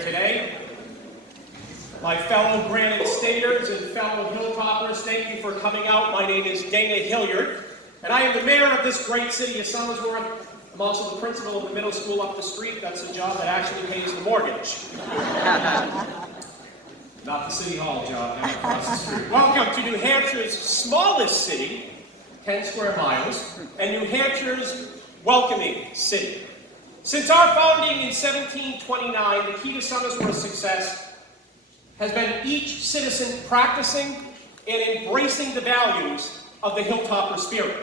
today. My fellow Granite Staters and fellow Hilltoppers, thank you for coming out. My name is Dana Hilliard, and I am the mayor of this great city of Somersworth. I'm also the principal of the middle school up the street. That's the job that actually pays the mortgage. Not the city hall job down across the street. Welcome to New Hampshire's smallest city, 10 square miles, and New Hampshire's welcoming city. Since our founding in 1729, the key to Somersworth's success has been each citizen practicing and embracing the values of the Hilltopper spirit.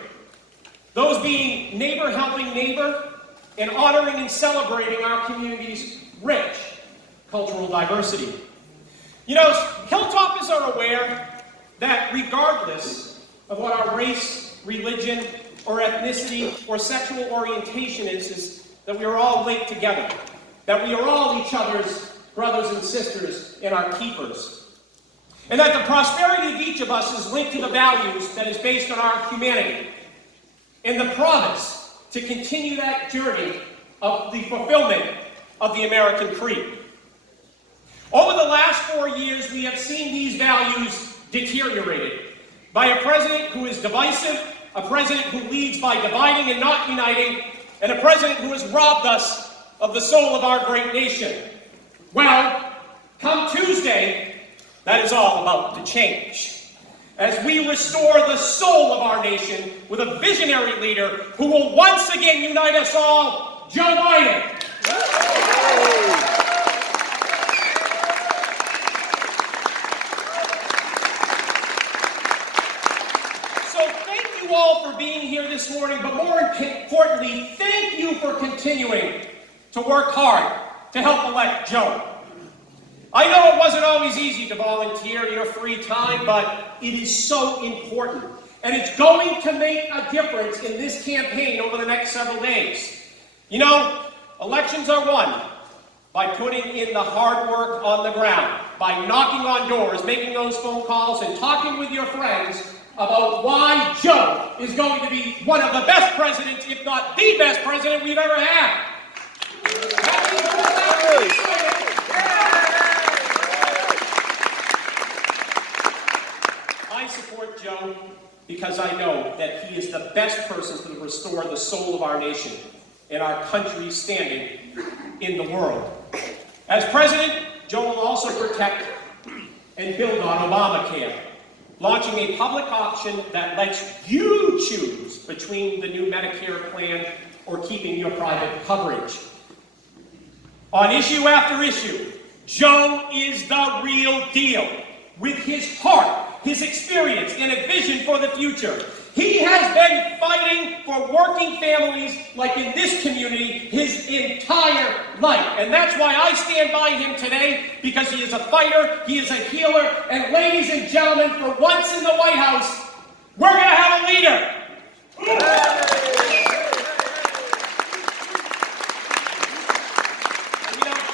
Those being neighbor helping neighbor and honoring and celebrating our community's rich cultural diversity. You know, Hilltoppers are aware that regardless of what our race, religion, or ethnicity or sexual orientation is that we are all linked together, that we are all each other's brothers and sisters and our keepers, and that the prosperity of each of us is linked to the values that is based on our humanity, and the promise to continue that journey of the fulfillment of the American creed. Over the last 4 years, we have seen these values deteriorated by a president who is divisive, a president who leads by dividing and not uniting, and a president who has robbed us of the soul of our great nation. Well, come Tuesday, that is all about to change, as we restore the soul of our nation with a visionary leader who will once again unite us all, Joe Bidden. So thank you all for being here this morning, but more importantly, thank you for continuing to work hard to help elect Joe. I know it wasn't always easy to volunteer in your free time, but it is so important. And it's going to make a difference in this campaign over the next several days. You know, elections are won by putting in the hard work on the ground, by knocking on doors, making those phone calls, and talking with your friends about why Joe is going to be one of the best presidents, if not the best president we've ever had. I support Joe because I know that he is the best person to restore the soul of our nation and our country's standing in the world. As president, Joe will also protect and build on Obamacare, launching a public option that lets you choose between the new Medicare plan or keeping your private coverage. On issue after issue, Joe is the real deal. With his heart, his experience, and a vision for the future. He has been fighting for working families like in this community his entire life. And that's why I stand by him today, because he is a fighter, he is a healer, and ladies and gentlemen, for once in the White House, we're going to have a leader.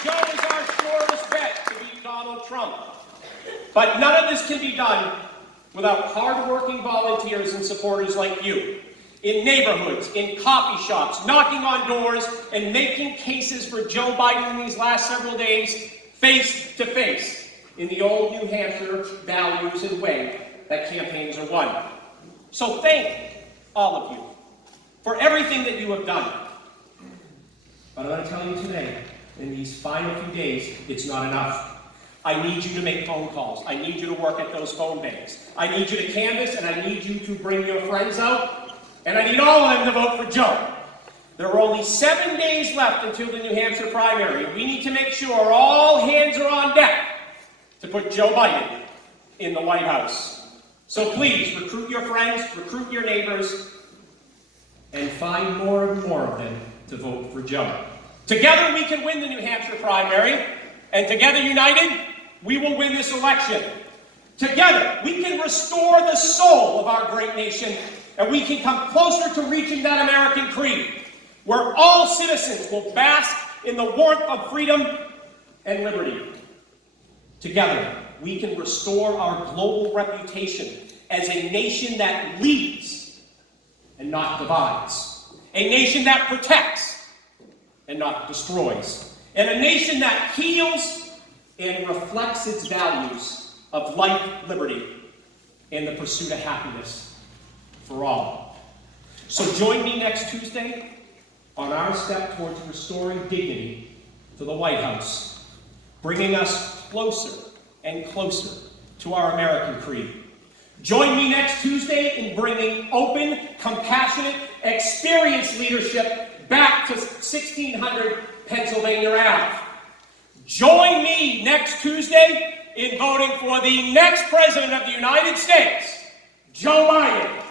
Joe is our surest bet to beat Donald Trump. But none of this can be done without hard-working volunteers and supporters like you, in neighborhoods, in coffee shops, knocking on doors, and making cases for Joe Biden in these last several days, face to face, in the old New Hampshire values and way that campaigns are won. So thank all of you for everything that you have done. But I'm going to tell you today, in these final few days, it's not enough. I need you to make phone calls. I need you to work at those phone banks. I need you to canvass, and I need you to bring your friends out, and I need all of them to vote for Joe. There are only 7 days left until the New Hampshire primary. We need to make sure all hands are on deck to put Joe Biden in the White House. So please, recruit your friends, recruit your neighbors, and find more and more of them to vote for Joe. Together we can win the New Hampshire primary, and together united, we will win this election. Together, we can restore the soul of our great nation, and we can come closer to reaching that American creed, where all citizens will bask in the warmth of freedom and liberty. Together, we can restore our global reputation as a nation that leads and not divides, a nation that protects and not destroys, and a nation that heals and reflects its values of life, liberty, and the pursuit of happiness for all. So join me next Tuesday on our step towards restoring dignity to the White House, bringing us closer and closer to our American creed. Join me next Tuesday in bringing open, compassionate, experienced leadership back to 1600 Pennsylvania Ave. Join me next Tuesday in voting for the next President of the United States, Joe Biden.